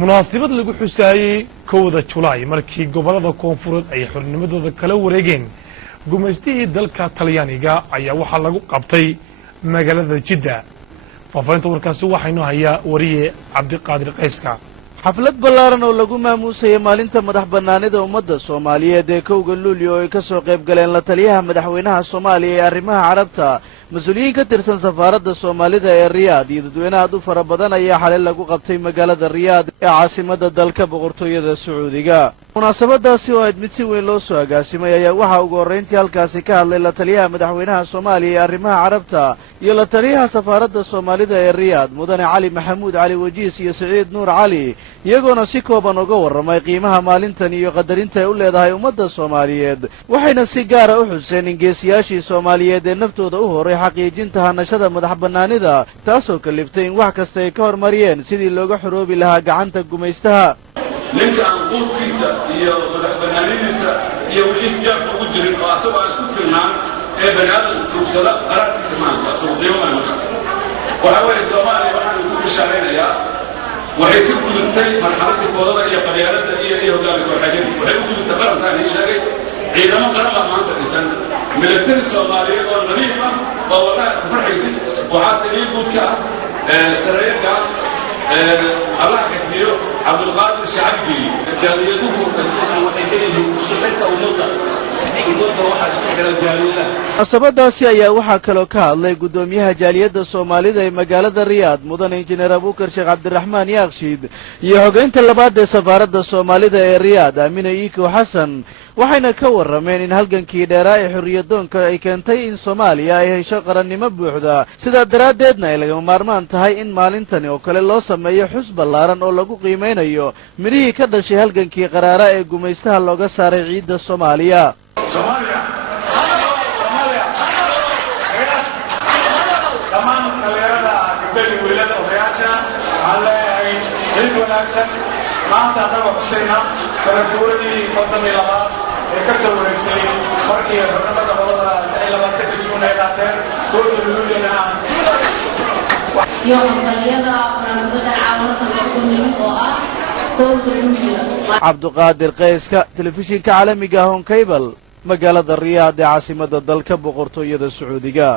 munaasabad lagu xusaayay 1 Julaay markii gobolada koonfureed ay xornimadooda kala wareegeen gumaystihii dalka Talyaaniga ayaa waxa lagu qabtay magaalada Jidda. faafaynta warkaasi waxaynu hayaa wariye Cabdiqaadir Qayska. xaflad ballaaran oo lagu maamuusay maalinta madax bannaanida ummadda Soomaaliyeed ee 1 Luulyo ay ka soo qayb galeen la taliyaha madaxweynaha Soomaaliya ee arrimaha Carabta mas'uuliyiin ka tirsan safaaradda Soomaalida ee Riyaad iyo dadweyne aad u fara badan ayaa xalay lagu qabtay magaalada Riyaad ee caasimadda dalka boqortooyada Sacuudiga. munaasabadaasi oo aad mid si weyn loo soo agaasimay ayaa waxa ugu horreyntii halkaasi ka hadlay la taliyaha madaxweynaha Soomaaliya ee arrimaha Carabta iyo la taliyaha safaaradda Soomaalida ee Riyaad mudane Cali Maxamuud Cali Wajiis iyo Saciid Nuur Cali iyagoona si kooban uga warramay qiimaha maalintan iyo qadarinta ay u leedahay ummadda Soomaaliyeed waxayna si gaar ah u xuseen in geesiyaashii Soomaaliyeed ee naftooda u horay xaqiijinta hanashada madax bannaanida taasoo kaliftay in wax kasta ay ka hormariyeen sidii looga xoroobi lahaa gacanta gumaystaha. ninka aan quudkiisa iyo madax bannaanidiisa iyo wixii jaabka ugu jirin oo asagoo aan isku filnaan ee baniaadan tuugsada qaraarkiisa maanta suuqdiyo maanta waxaa weeye Soomaaliya waxaan ku bishaaraynayaa waxay ka gudubtay marxaladii koodada iyo qabyaaladda iyo hoggaanka kooxeed waxay u gudubtay qaran saan ii sheegay ciidamo qaran baa maanta dhisan militari Soomaaliyeed oo nadiif ah oo walaal ku farxaysid waxaa taliye guudka ah sareeyadaas الله كثير عبد القادر شعبي جاليته وحيدين مشكلته وموضع munaasabadaasi ayaa waxaa kaloo ka hadlay guddoomiyaha jaaliyadda Soomaalida ee magaalada Riyaad mudane injineer Abuukar Sheekh Cabdiraxmaan Yaaqshiid iyo xogeynta labaad ee safaaradda Soomaalida ee Riyaad Aamina Iiko Xasan waxayna ka warrameen in halgankii dheeraa ee xorriyadoonka ay keentay in Soomaaliya ay hesho qarannimo buuxda sidaa daraaddeedna ay lagama maarmaan tahay in maalintani oo kale loo sameeyo xus ballaaran oo lagu qiimeynayo midhihii ka dhashay halgankii qaraara ee gumaystaha looga saaray ciidda Soomaaliya. dhammaan dhalinyarada gabdhaha wiilada odayaasha waxaan leeyahay ciid wanaagsan maanta annaga xusayna sanadguuradii 52 ee ka soo wareegtay markii xornimada qolada 22 Juun ay qaateen 1 Luulyona iyo dhalinyarada munaasabada caawinta lagu nimid oo ah 1 Luulyo. Cabdiqaadir Qayska telefishinka caalamiga ah on cable magaalada Riyaad ee caasimadda dalka boqortooyada Sacuudiga.